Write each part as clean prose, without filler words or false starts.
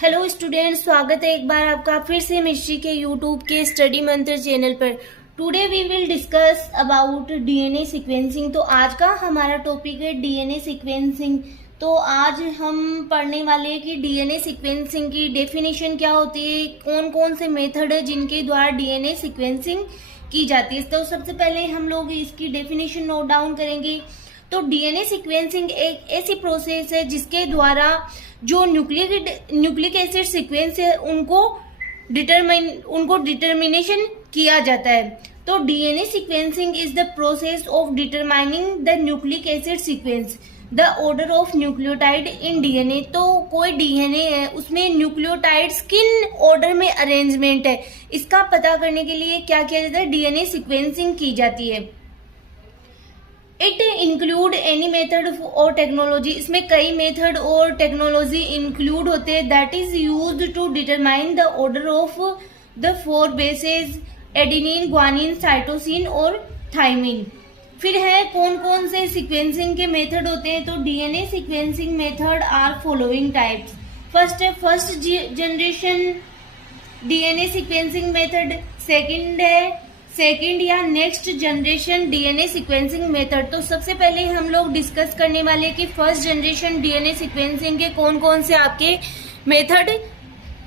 Hello students, स्वागत है एक बार आपका फिर से मिस्ट्री के यूट्यूब के स्टडी मंत्र चैनल पर। Today we will discuss about DNA sequencing. तो आज का हमारा टॉपिक है डीएनए सीक्वेंसिंग। तो आज हम पढ़ने वाले हैं कि डीएनए सीक्वेंसिंग की डेफिनेशन क्या होती है, कौन कौन से मेथड है जिनके द्वारा डीएनए सीक्वेंसिंग की जाती है। तो सबसे पहले हम लोग इसकी डेफिनेशन नोट डाउन करेंगे। तो डीएनए सीक्वेंसिंग एक ऐसी प्रोसेस है जिसके द्वारा जो न्यूक्लिक एसिड सीक्वेंस है उनको डिटर्मिनेशन किया जाता है। तो DNA sequencing is the process of determining the nucleic acid sequence, the order of nucleotide in DNA. तो कोई डीएनए है उसमें न्यूक्लियोटाइड्स किन ऑर्डर में अरेंजमेंट है, इसका पता करने के लिए क्या किया जाता है, डीएनए सीक्वेंसिंग की जाती है। इट इंक्लूड एनी मेथड और टेक्नोलॉजी, इसमें कई मेथड और टेक्नोलॉजी इंक्लूड होते हैं that is used to determine the order of the 4 bases adenine, guanine, cytosine और थाइमिन। फिर है कौन कौन से सीक्वेंसिंग के मेथड होते हैं। तो DNA sequencing method are following types. First है first generation DNA sequencing method. Second या next generation DNA sequencing method. तो सबसे पहले हम लोग डिस्कस करने वाले कि फर्स्ट जनरेशन डीएनए सीक्वेंसिंग के कौन कौन से आपके मेथड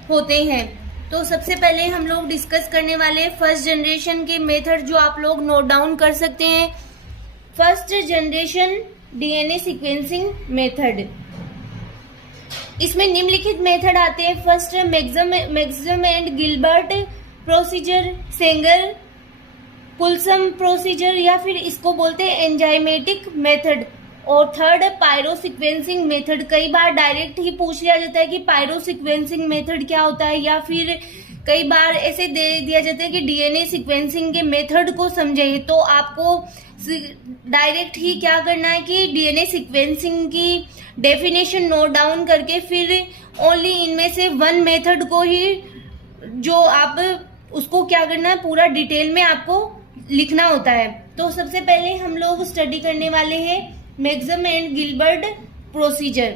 होते हैं। तो सबसे पहले हम लोग डिस्कस करने वाले फर्स्ट जनरेशन के मेथड, जो आप लोग नोट डाउन कर सकते हैं। First generation DNA sequencing method, इसमें निम्नलिखित मेथड आते हैं। First Maxam and Gilbert procedure, Sanger Coulson procedure या फिर इसको बोलते हैं एंजाइमेटिक मेथड। और थर्ड है पायरो सीक्वेंसिंग मेथड। कई बार डायरेक्ट ही पूछ लिया जाता है कि पायरो सीक्वेंसिंग मेथड क्या होता है, या फिर कई बार ऐसे दे दिया जाता है कि डीएनए सीक्वेंसिंग के मेथड को समझिए। तो आपको डायरेक्ट ही क्या करना है कि डीएनए सीक्वेंसिंग की डेफिनेशन नोट डाउन करके फिर ओनली इनमें से वन मेथड को ही जो आप उसको क्या करना है, पूरा डिटेल में आपको लिखना होता है। तो सबसे पहले हम लोग स्टडी करने वाले हैं मैक्सम एंड गिलबर्ट प्रोसीजर।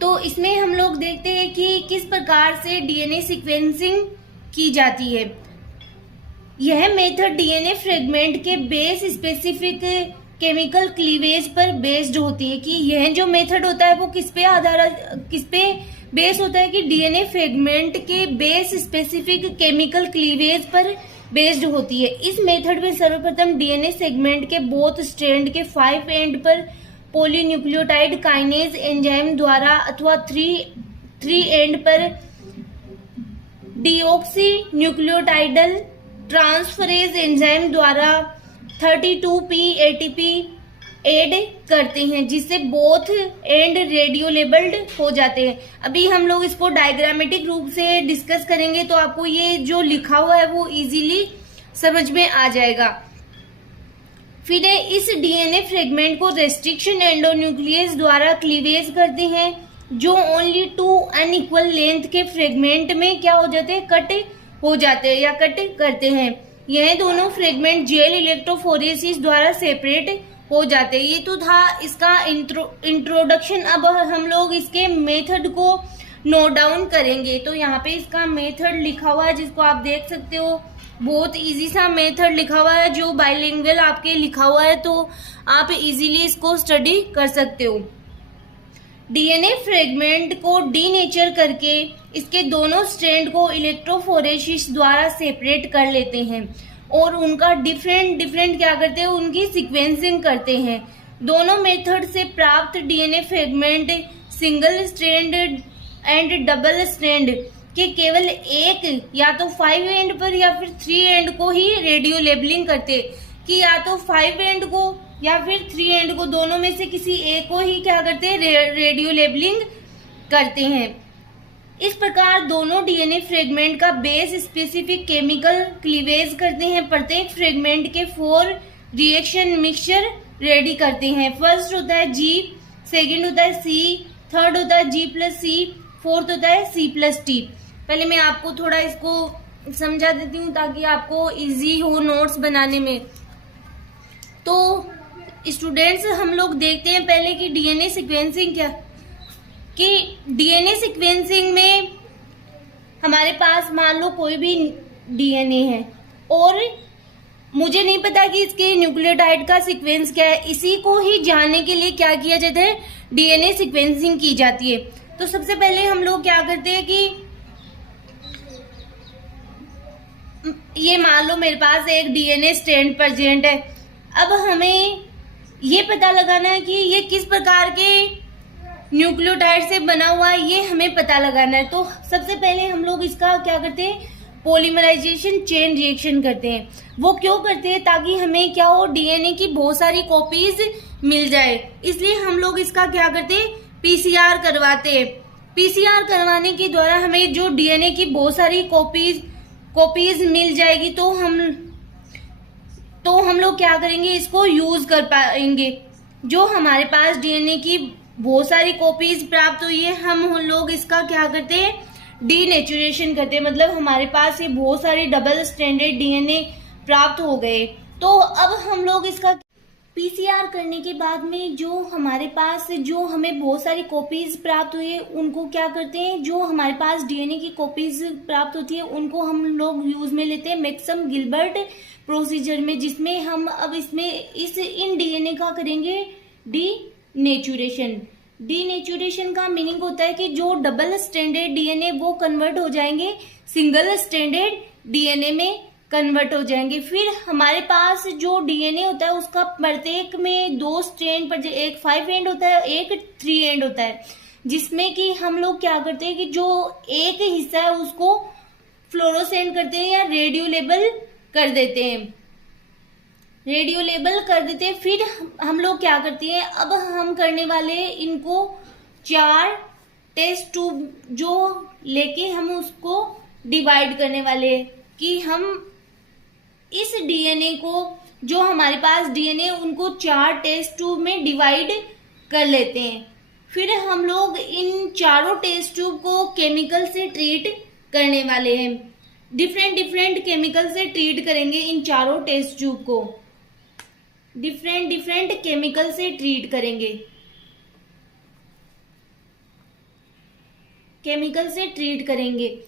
तो इसमें हम लोग देखते हैं कि किस प्रकार से डीएनए सीक्वेंसिंग की जाती है। यह मेथड डीएनए फ्रेगमेंट के बेस स्पेसिफिक केमिकल क्लीवेज पर बेस्ड होती है। कि यह जो मेथड होता है वो किस पे बेस होता है, कि डीएनए फ्रेगमेंट के बेस स्पेसिफिक केमिकल क्लीवेज पर बेस्ड होती है। इस मेथड में सर्वप्रथम डीएनए सेगमेंट के बोथ स्ट्रैंड के 5 एंड पर पॉलीन्यूक्लियोटाइड काइनेज एंजाइम द्वारा अथवा 3 एंड पर डीऑक्सी न्यूक्लियोटाइडल ट्रांसफरेज एंजाइम द्वारा 32P एटीपी एड करते हैं, जिससे बोथ एंड रेडियो लेबल्ड हो जाते हैं। अभी हम लोग इसको डायग्रामेटिक रूप से डिस्कस करेंगे तो आपको ये जो लिखा हुआ है वो इजीली समझ में आ जाएगा। फिर इस डीएनए फ्रेगमेंट को रेस्ट्रिक्शन एंडोन्यूक्लियस द्वारा क्लीवेज करते हैं, जो ओनली 2 अनइक्वल लेंथ के फ्रेगमेंट में क्या हो जाते हैं, कट हो जाते हैं या कट करते हैं। यह दोनों फ्रेगमेंट जेल इलेक्ट्रोफोरेसिस द्वारा सेपरेट हो जाते हैं। ये तो था इसका इंट्रोडक्शन। अब हम लोग इसके मेथड को नोट डाउन करेंगे। तो यहाँ पे इसका मेथड लिखा हुआ है, जिसको आप देख सकते हो। बहुत इजी सा मेथड लिखा हुआ है, जो बाइलिंगुअल आपके लिखा हुआ है, तो आप इजीली इसको स्टडी कर सकते हो। डीएनए फ्रेगमेंट को डीनेचर करके इसके दोनों स्ट्रैंड को इलेक्ट्रोफोरेसिस द्वारा सेपरेट कर लेते हैं और उनका डिफरेंट क्या करते हैं, उनकी सीक्वेंसिंग करते हैं। दोनों मेथड से प्राप्त DNA fragment single strand and double strand के केवल एक या तो 5 एंड पर या फिर 3 एंड को ही रेडियो लेबलिंग करते, कि या तो 5 एंड को या फिर 3 एंड को, दोनों में से किसी एक को ही क्या करते हैं, रेडियो लेबलिंग करते हैं। इस प्रकार दोनों डीएनए फ्रेगमेंट का बेस स्पेसिफिक केमिकल क्लीवेज करते हैं। प्रत्येक फ्रेगमेंट के 4 रिएक्शन मिक्सचर रेडी करते हैं। फर्स्ट होता है G, सेकंड होता है C, थर्ड होता है G+C, फोर्थ होता है C+T। पहले मैं आपको थोड़ा इसको समझा देती हूँ ताकि आपको इजी हो नोट्स बनाने में। तो स्टूडेंट्स हम लोग देखते हैं पहले कि डीएनए सीक्वेंसिंग कि डीएनए सीक्वेंसिंग में हमारे पास मान लो कोई भी डीएनए है और मुझे नहीं पता कि इसके न्यूक्लियोटाइड का सीक्वेंस क्या है, इसी को ही जानने के लिए क्या किया जाता है, डीएनए सीक्वेंसिंग की जाती है। तो सबसे पहले हम लोग क्या करते हैं कि ये मान लो मेरे पास एक डीएनए स्ट्रैंड प्रेजेंट है। अब हमें ये पता लगाना है कि ये किस प्रकार के न्यूक्लियोटाइड से बना हुआ है, ये हमें पता लगाना है। तो सबसे पहले हम लोग इसका क्या करते हैं, पॉलीमराइजेशन चेन रिएक्शन करते हैं। वो क्यों करते हैं, ताकि हमें क्या हो, डीएनए की बहुत सारी कॉपीज मिल जाए। इसलिए हम लोग इसका क्या करते हैं, पीसीआर करवाते हैं। पीसीआर करवाने के द्वारा हमें जो डीएनए की बहुत सारी कॉपीज मिल जाएगी, तो हम लोग क्या करेंगे, इसको यूज कर पाएंगे। जो हमारे पास डीएनए की बहुत सारी कॉपीज प्राप्त हुई है, हम लोग इसका क्या करते हैं, डीनेचुरेशन करते हैं। मतलब हमारे पास ये बहुत सारे डबल स्ट्रैंडेड डीएनए प्राप्त हो गए। तो अब हम लोग इसका पीसीआर करने के बाद में जो हमारे पास जो हमें बहुत सारी कॉपीज प्राप्त हुई है, उनको क्या करते हैं, जो हमारे पास डीएनए की कॉपीज प्राप्त होती है उनको हम लोग यूज में लेते हैं मैक्सम गिलबर्ट प्रोसीजर में, जिसमें हम अब इन डीएनए का करेंगे डीनेचुरेशन। डीनेचुरेशन का मीनिंग होता है कि जो डबल स्ट्रैंडेड डीएनए वो कन्वर्ट हो जाएंगे सिंगल स्ट्रैंडेड डीएनए में कन्वर्ट हो जाएंगे। फिर हमारे पास जो डीएनए होता है उसका प्रत्येक में 2 स्ट्रैंड पर, एक 5 एंड होता है, एक 3 एंड होता है, जिसमें कि हम लोग क्या करते हैं कि जो एक हिस्सा है उसको फ्लोरोसेंट करते हैं या रेडियो लेबल कर देते हैं, फिर हम लोग क्या करते हैं, अब हम करने वाले इनको 4 टेस्ट ट्यूब जो लेके हम उसको डिवाइड करने वाले, कि हम इस डीएनए को, जो हमारे पास डीएनए उनको 4 टेस्ट ट्यूब में डिवाइड कर लेते हैं। फिर हम लोग इन चारों टेस्ट ट्यूब को केमिकल से ट्रीट करने वाले हैं। डिफरेंट केमिकल से ट्रीट करेंगे इन चारों टेस्ट ट्यूब को, डिफरेंट केमिकल से ट्रीट करेंगे,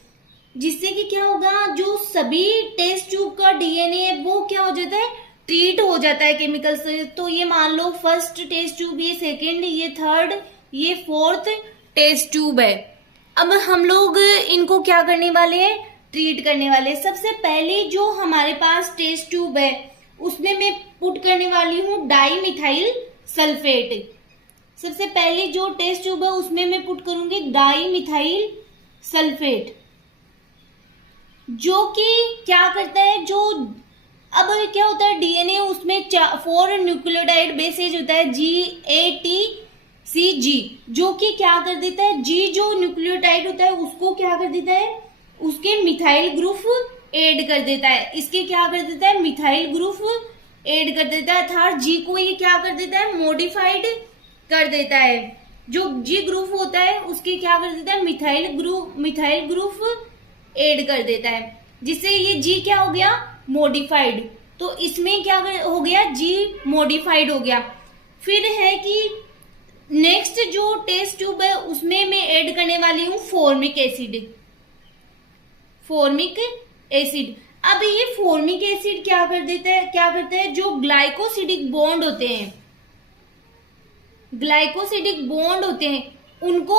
जिससे कि क्या होगा, जो सभी टेस्ट ट्यूब का डीएनए है वो क्या हो जाता है, ट्रीट हो जाता है केमिकल से। तो ये मान लो फर्स्ट टेस्ट ट्यूब, ये सेकेंड, ये थर्ड, ये फोर्थ टेस्ट ट्यूब है। अब हम लोग इनको क्या करने वाले हैं, ट्रीट करने वाले। सबसे पहले जो हमारे पास टेस्ट ट्यूब है उसमें मैं पुट करने वाली हूँ डाई मिथाइल सल्फेट। सबसे पहले जो टेस्ट ट्यूब है उसमें मैं पुट करूंगी डाई मिथाइल सल्फेट, जो कि क्या करता है, जो अब क्या होता है, डीएनए उसमें 4 न्यूक्लियोटाइड बेसेज होता है GATCG, जो कि क्या कर देता है, G जो न्यूक्लियोटाइड होता है उसको क्या कर देता है, उसके मिथाइल ग्रुप ऐड कर देता है, इसके क्या कर देता है, मिथाइल ग्रुप ऐड कर देता है, अर्थात G को ये क्या कर देता है, मॉडिफाइड कर देता है। जो G ग्रुप होता है उसके क्या कर देता है, मिथाइल ग्रुप ऐड कर देता है, जिससे ये G क्या हो गया, मॉडिफाइड। तो इसमें क्या हो गया, G मॉडिफाइड हो गया। फिर है कि नेक्स्ट जो टेस्ट ट्यूब है उसमें मैं ऐड करने वाली हूँ फॉर्मिक एसिड। अब ये फॉर्मिक एसिड क्या करता है, जो ग्लाइकोसिडिक बॉन्ड होते हैं उनको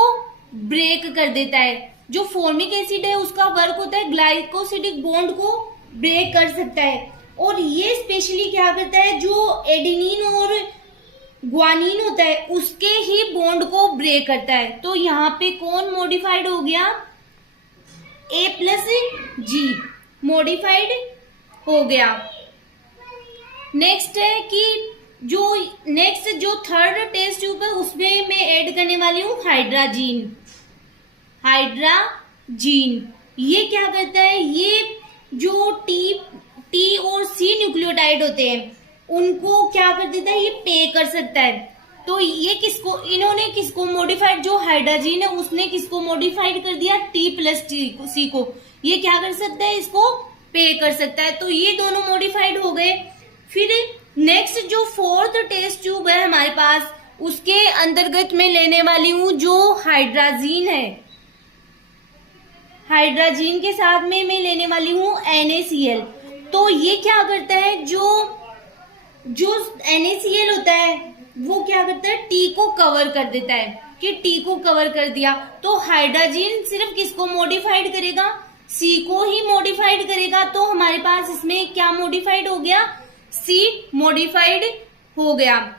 ब्रेक कर देता है। जो फॉर्मिक एसिड है उसका वर्क होता है ग्लाइकोसिडिक बॉन्ड को ब्रेक कर सकता है, और ये स्पेशली क्या करता है, जो एडेनिन और ग्वानिन होता है उसके ही बॉन्ड को ब्रेक करता है। तो यहाँ पे कौन मॉडिफाइड हो गया, A+G मॉडिफाइड हो गया। नेक्स्ट है कि जो थर्ड टेस्ट ट्यूब है उसमें मैं ऐड करने वाली हूँ हाइड्राजीन। ये क्या करता है, ये जो टी और सी न्यूक्लियोटाइड होते हैं उनको क्या कर देता है, ये पे कर सकता है। तो ये इन्होंने किसको मॉडिफाइड, जो हाइड्राजीन है उसने किसको मॉडिफाइड कर दिया, T+C को। ये क्या कर सकता है, इसको पे कर सकता है। तो ये दोनों मॉडिफाइड हो गए। फिर नेक्स्ट जो फोर्थ टेस्ट ट्यूब है हमारे पास उसके अंतर्गत मैं लेने वाली हूँ जो हाइड्राजीन है, हाइड्राजीन के साथ में मैं लेने वाली हूँ NaCl। तो ये क्या करता है, जो NaCl होता है वो क्या करता है, टी को कवर कर देता है, कि टी को कवर कर दिया। तो हाइड्राजीन सिर्फ किसको मॉडिफाइड करेगा, सी को ही मॉडिफाइड करेगा। तो हमारे पास इसमें क्या मॉडिफाइड हो गया, सी मॉडिफाइड हो गया।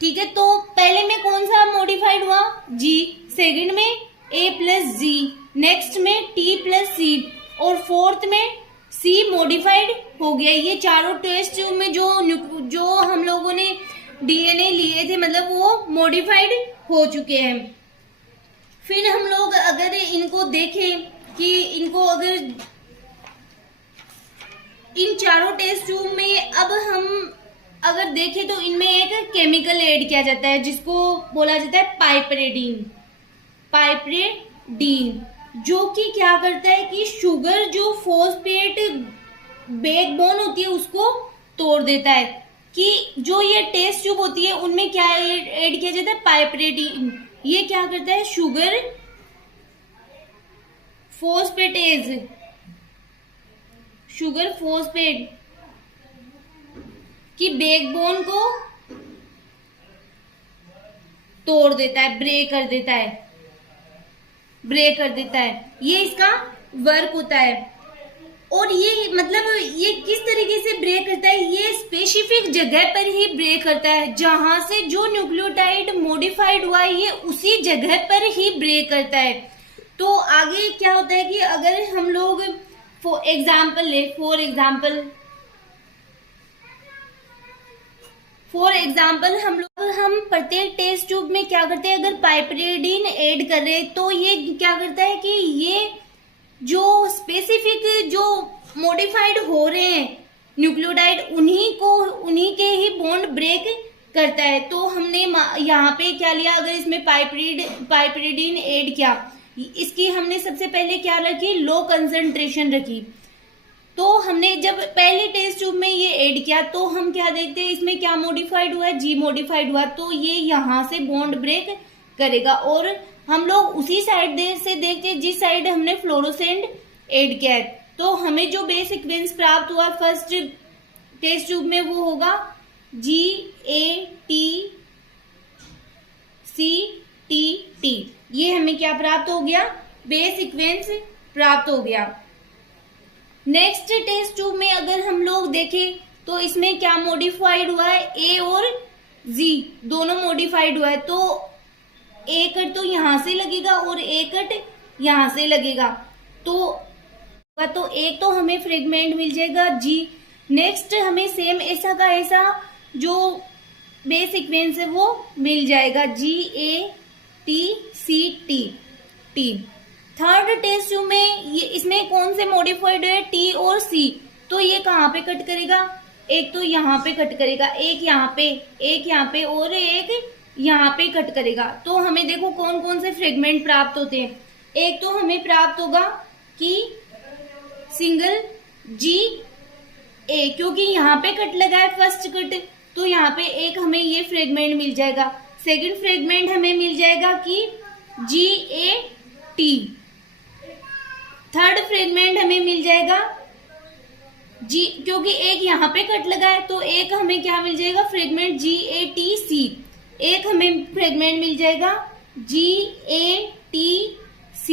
ठीक है, तो पहले में कौन सा मॉडिफाइड हुआ, जी, सेकंड में A प्लस जी, नेक्स्ट में T प्लस सी, और फोर्थ में C मॉडिफाइड हो गया। ये चारों टेस्ट में जो हम लोगों ने DNA लिए थे, मतलब वो मॉडिफाइड हो चुके हैं। फिर हम लोग अगर इनको देखें कि इनको अगर इन चारों टेस्ट ट्यूब में अब हम अगर देखें तो इनमें एक केमिकल ऐड किया जाता है जिसको बोला जाता है पाइपरेडीन, जो कि क्या करता है कि शुगर जो फॉस्फेट बैकबोन होती है उसको तोड़ देता है। कि जो ये टेस्ट ट्यूब होती है उनमें क्या ऐड किया जाता है, पाइपरेडीन। ये क्या करता है, शुगर फॉस्फेट की बैकबोन को तोड़ देता है, ब्रेक कर देता है। ये इसका वर्क होता है। और ये मतलब ये किस तरीके से ब्रेक करता है, ये स्पेसिफिक जगह पर ही ब्रेक करता है, जहां से जो न्यूक्लियोटाइड मॉडिफाइड हुआ है ये उसी जगह पर ही ब्रेक करता है। तो आगे क्या होता है कि अगर हम लोग फॉर एग्जाम्पल हम प्रत्येक टेस्ट ट्यूब में क्या करते हैं, अगर पाइपरेडीन ऐड कर रहे हैं तो ये क्या करता है कि ये जो स्पेसिफिक जो मॉडिफाइड हो रहे हैं न्यूक्लियोटाइड उन्हीं के ही बॉन्ड ब्रेक करता है। तो हमने यहाँ पे क्या लिया, अगर इसमें पाइपरेडीन ऐड किया, इसकी हमने सबसे पहले क्या रखी, लो कंसंट्रेशन रखी। तो हमने जब पहले टेस्ट ट्यूब में ये ऐड किया तो हम क्या देखते हैं, इसमें क्या मॉडिफाइड हुआ है, जी मॉडिफाइड हुआ। तो ये यहाँ से बॉन्ड ब्रेक करेगा। और हम लोग उसी साइड से देखते हैं जिस साइड हमने फ्लोरोसेंट ऐड किया है। तो हमें जो बेस सीक्वेंस प्राप्त हुआ फर्स्ट टेस्ट ट्यूब में वो होगा GATCTT। ये हमें क्या प्राप्त हो गया, बेस सीक्वेंस प्राप्त हो गया। नेक्स्ट टेस्ट ट्यूब में अगर हम लोग देखें तो इसमें क्या मॉडिफाइड हुआ है, A और G दोनों मॉडिफाइड हुआ है। तो A कट तो यहां से लगेगा और A कट यहां से लगेगा। तो एक तो हमें फ्रेगमेंट मिल जाएगा G। नेक्स्ट हमें सेम ऐसा का ऐसा जो बेस सीक्वेंस है वो मिल जाएगा GATCTT। थर्ड टेस्ट ट्यूब में ये इसमें कौन से मॉडिफाइड है, T और C। तो ये कहाँ पे कट करेगा, एक तो यहाँ पे कट करेगा, एक यहाँ पे और एक यहाँ पे कट करेगा। तो हमें देखो कौन कौन से फ्रेगमेंट प्राप्त होते हैं। एक तो हमें प्राप्त होगा कि सिंगल GA, क्योंकि यहाँ पे कट लगा है फर्स्ट कट, तो यहाँ पे एक हमें ये फ्रेगमेंट मिल जाएगा। सेकंड फ्रेगमेंट हमें मिल जाएगा कि GAT। थर्ड फ्रेगमेंट हमें मिल जाएगा क्योंकि एक यहाँ पे कट लगा है तो एक हमें क्या मिल जाएगा, फ्रेगमेंट GATC। एक हमें फ्रेगमेंट मिल जाएगा GATCT,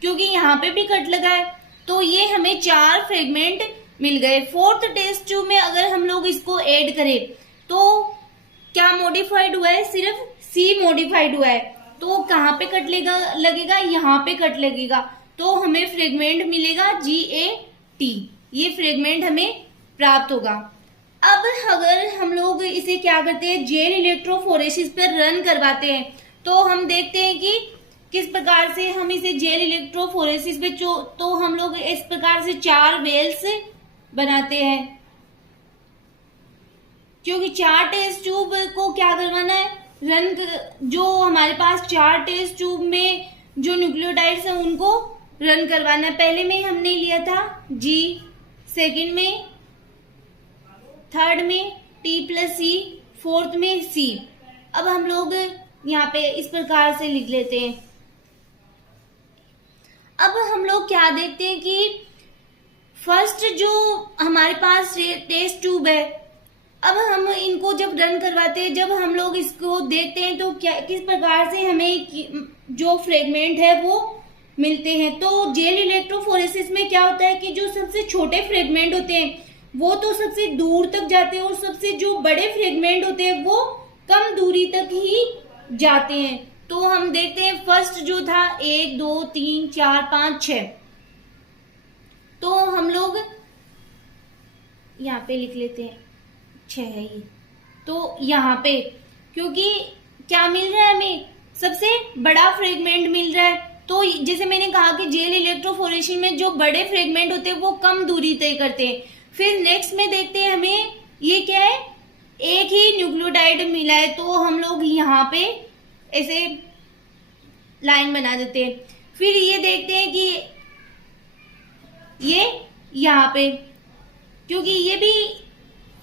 क्योंकि यहाँ पे भी कट लगा है। तो ये हमें 4 फ्रेगमेंट मिल गए। फोर्थ टेस्ट ट्यूब में अगर हम लोग इसको ऐड करें तो क्या मॉडिफाइड हुआ है, सिर्फ C मॉडिफाइड हुआ है। तो कहाँ पे कट लगेगा, यहाँ पे कट लगेगा। तो हमें फ्रेगमेंट मिलेगा GAT। ये फ्रेगमेंट हमें प्राप्त होगा। अब अगर हम लोग इसे क्या करते हैं, जेल इलेक्ट्रोफोरेसिस पर रन करवाते हैं तो हम देखते हैं कि किस प्रकार से हम इसे जेल इलेक्ट्रोफोरेसिस पे तो हम लोग इस प्रकार से 4 वेल्स बनाते हैं, क्योंकि 4 टेस्ट ट्यूब को क्या करवाना है, जो हमारे पास 4 टेस्ट ट्यूब में जो न्यूक्लियोटाइड्स हैं उनको रन करवाना है। पहले में हमने लिया था G, सेकंड में, थर्ड में T+C, फोर्थ में C। अब हम लोग यहाँ पे इस प्रकार से लिख लेते हैं। अब हम लोग क्या देखते हैं कि फर्स्ट जो हमारे पास टेस्ट ट्यूब है, अब हम इनको जब रन करवाते हैं, जब हम लोग इसको देखते हैं तो क्या किस प्रकार से हमें जो फ्रेगमेंट है वो मिलते हैं। तो जेल इलेक्ट्रोफोरेसिस में क्या होता है कि जो सबसे छोटे फ्रेगमेंट होते हैं वो तो सबसे दूर तक जाते हैं और सबसे जो बड़े फ्रेगमेंट होते हैं वो कम दूरी तक ही जाते हैं। तो हम देखते हैं फर्स्ट जो था 1 2 3 4 5 6, तो हम लोग यहाँ पे लिख लेते हैं 6 है ये। तो यहाँ पे क्योंकि क्या मिल रहा है हमें, सबसे बड़ा फ्रेगमेंट मिल रहा है। तो जैसे मैंने कहा कि जेल इलेक्ट्रोफोरेशन में जो बड़े फ्रेगमेंट होते हैं वो कम दूरी तय करते हैं। फिर नेक्स्ट में देखते हैं हमें ये क्या है, एक ही न्यूक्लियोटाइड मिला है, तो हम लोग यहाँ पे ऐसे लाइन बना देते हैं। फिर ये देखते हैं कि ये यहाँ पे, क्योंकि ये भी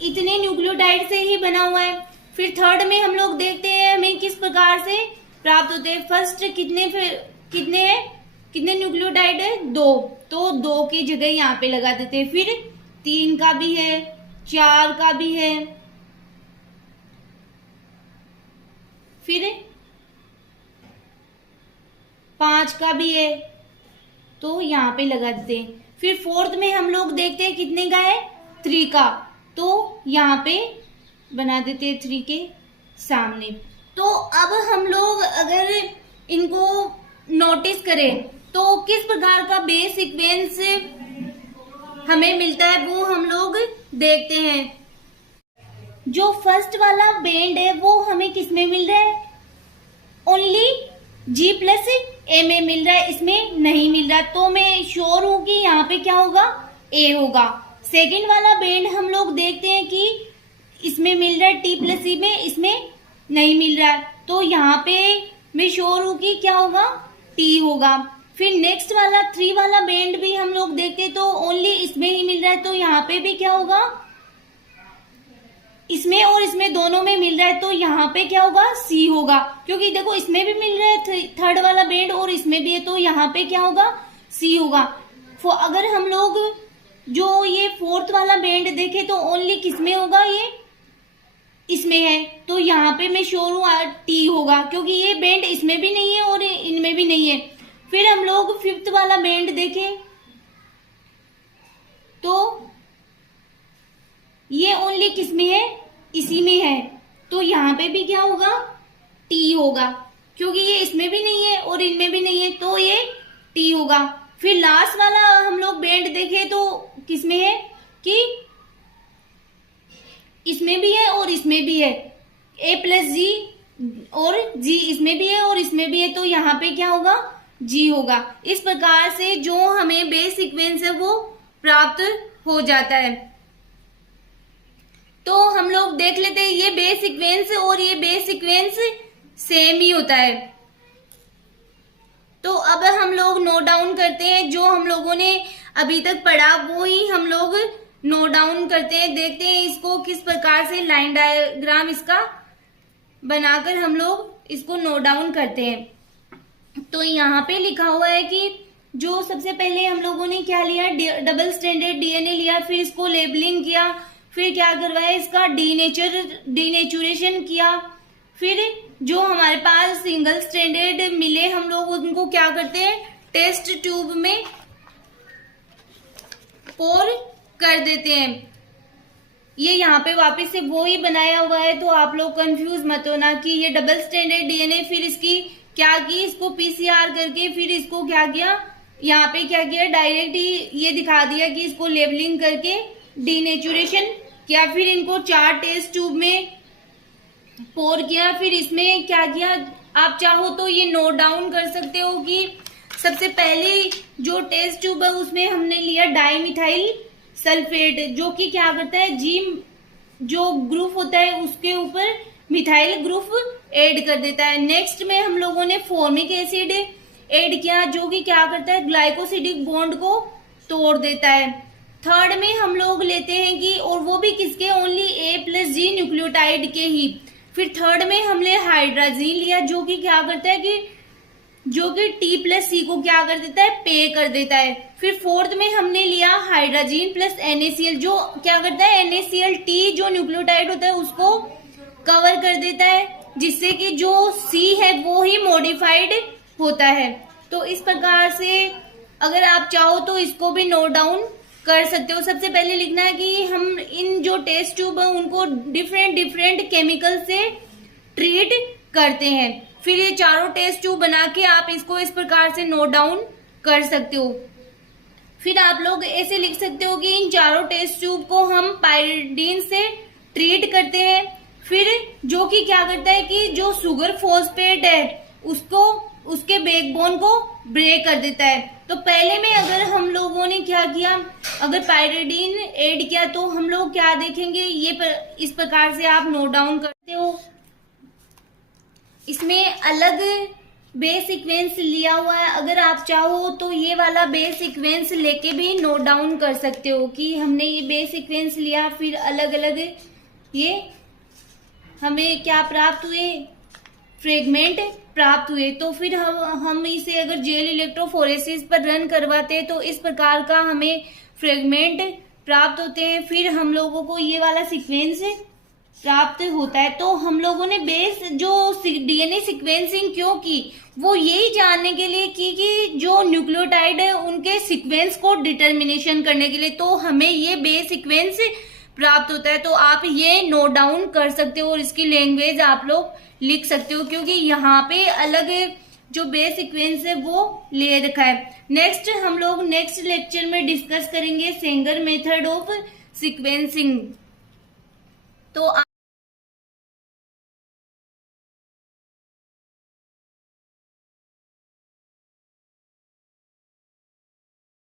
इतने न्यूक्लियोटाइड से ही बना हुआ है। फिर थर्ड में हम लोग देखते हैं हमें किस प्रकार से प्राप्त होते हैं। फर्स्ट कितने न्यूक्लियोटाइड है, 2, तो 2 की जगह यहाँ पे लगा देते हैं। फिर 3 का भी है, 4 का भी है, फिर 5 का भी है, तो यहाँ पे लगा देते हैं। फिर फोर्थ में हम लोग देखते हैं कितने का है, 3 का, तो यहाँ पे बना देते हैं 3 के सामने। तो अब हम लोग अगर इनको नोटिस करें तो किस प्रकार का बेस सीक्वेंस हमें मिलता है वो हम लोग देखते हैं। जो फर्स्ट वाला बेंड है वो हमें किस में मिल रहा है, ओनली G+A में मिल रहा है, इसमें नहीं मिल रहा। तो मैं श्योर हूं कि यहाँ पे क्या होगा, A होगा। सेकेंड वाला बेंड हम लोग देखते हैं कि इसमें मिल रहा है T+E में, इसमें नहीं मिल रहा है, तो यहाँ पे मैं श्योर हूं कि क्या होगा, T होगा। फिर नेक्स्ट वाला 3 वाला बेंड भी हम लोग देखते हैं तो ओनली इसमें ही मिल रहा है, तो यहाँ पे भी क्या होगा, इसमें और इसमें दोनों में मिल रहा है, तो यहाँ पे क्या होगा, C होगा। क्योंकि देखो इसमें भी मिल रहा है थर्ड वाला बेंड और इसमें भी है, तो यहाँ पे क्या होगा, C होगा। अगर हम लोग जो ये फोर्थ वाला बेंड देखे तो ओनली किसमें होगा, ये इसमें है, तो यहाँ पे मैं श्योर हूँ T होगा, क्योंकि ये बेंड इसमें भी नहीं है और इनमें भी नहीं है। फिर हम लोग फिफ्थ वाला बेंड देखें तो ये ओनली किसमें है, इसी में है, तो यहाँ पे भी क्या होगा, T होगा, क्योंकि ये इसमें भी नहीं है और इनमें भी नहीं है, तो ये T होगा। फिर लास्ट वाला हम लोग बेंड देखें तो किसमें है कि इसमें भी है और इसमें भी है, A+G और G इसमें भी है और इसमें भी है, तो यहाँ पे क्या होगा, G होगा। इस प्रकार से जो हमें बेस सीक्वेंस है वो प्राप्त हो जाता है। तो हम लोग देख लेते हैं ये बेस सीक्वेंस और ये बेस सीक्वेंस सेम ही होता है। तो अब हम लोग नोट डाउन करते हैं, जो हम लोगों ने अभी तक पढ़ा वो ही हम लोग नोट डाउन करते हैं। देखते हैं इसको किस प्रकार से लाइन डायग्राम इसका बनाकर हम लोग इसको नोट डाउन करते हैं। तो यहाँ पे लिखा हुआ है कि जो सबसे पहले हम लोगों ने क्या लिया, डबल स्ट्रैंडेड डीएनए लिया, फिर इसको लेबलिंग किया, फिर क्या करवाया, इसका डीनेचुरेशन किया, फिर जो हमारे पास सिंगल स्ट्रैंडेड मिले हम लोग उनको क्या करते हैं, टेस्ट ट्यूब में पोर कर देते हैं। ये यहाँ पे वापस से वो ही बनाया हुआ है, तो आप लोग कंफ्यूज मत होना कि ये डबल स्ट्रैंडेड डीएनए, फिर इसकी क्या की, इसको पीसीआर करके फिर इसको क्या किया, यहाँ पे क्या किया, डायरेक्ट ही ये दिखा दिया कि इसको लेबलिंग करके डीनेचुरेशन किया, फिर इनको 4 टेस्ट ट्यूब में पोर किया, फिर इसमें क्या किया, आप चाहो तो ये नोट डाउन कर सकते हो कि सबसे पहले जो टेस्ट ट्यूब है उसमें हमने लिया डाइमिथाइल सल्फेट, जो कि क्या करता है, जी जो ग्रुप होता है उसके ऊपर मिथाइल ग्रुप ऐड कर देता है। नेक्स्ट में हम लोगों ने फॉर्मिक एसिड ऐड किया, जो कि क्या करता है, ग्लाइकोसिडिक बॉन्ड को तोड़ देता है। थर्ड में हम लोग लेते हैं कि, और वो भी किसके, ओनली A+G न्यूक्लियोटाइड के ही, फिर थर्ड में हमने हाइड्राजीन लिया, जो कि क्या करता है कि T+C को क्या कर देता है, पे कर देता है। फिर फोर्थ में हमने लिया हाइड्राजीन प्लस NaCl, जो क्या करता है, NaCl जो न्यूक्लियोटाइड होता है उसको कवर कर देता है, जिससे कि जो C है वो ही मॉडिफाइड होता है। तो इस प्रकार से अगर आप चाहो तो इसको भी नोट डाउन कर सकते हो। सबसे पहले लिखना है कि हम इन जो टेस्ट ट्यूब है उनको डिफरेंट केमिकल से ट्रीट करते हैं। फिर ये चारों टेस्ट ट्यूब बना के आप इसको इस प्रकार से नोट डाउन कर सकते हो। फिर आप लोग ऐसे लिख सकते हो कि इन चारों टेस्ट ट्यूब को हम पायरिडीन से ट्रीट करते हैं। फिर जो कि क्या करता है कि जो शुगर फॉस्फेट है उसको उसके बैकबोन को ब्रेक कर देता है। तो पहले में अगर हम लोगों ने क्या किया, अगर पायरिडीन ऐड किया तो हम लोग क्या देखेंगे, इस प्रकार से आप नोट डाउन करते हो। इसमें अलग बेस सीक्वेंस लिया हुआ है, अगर आप चाहो तो ये वाला बेस सीक्वेंस लेके भी नोट डाउन कर सकते हो कि हमने ये बेस सीक्वेंस लिया, फिर अलग अलग ये हमें क्या प्राप्त हुए, फ्रेगमेंट प्राप्त हुए। तो फिर हम इसे अगर जेल इलेक्ट्रोफोरेसिस पर रन करवाते हैं तो इस प्रकार का हमें फ्रेगमेंट प्राप्त होते हैं। फिर हम लोगों को ये वाला सीक्वेंस प्राप्त होता है। तो हम लोगों ने बेस जो DNA सीक्वेंसिंग क्यों की, वो यही जानने के लिए की कि जो न्यूक्लियोटाइड है उनके सीक्वेंस को डिटर्मिनेशन करने के लिए, तो हमें ये बेस सीक्वेंस प्राप्त होता है। तो आप ये नोट डाउन कर सकते हो और इसकी लैंग्वेज आप लोग लिख सकते हो, क्योंकि यहाँ पे अलग जो बेस सीक्वेंस है वो ले रखा है। नेक्स्ट हम लोग नेक्स्ट लेक्चर में डिस्कस करेंगे सेंगर मेथड ऑफ सीक्वेंसिंग। तो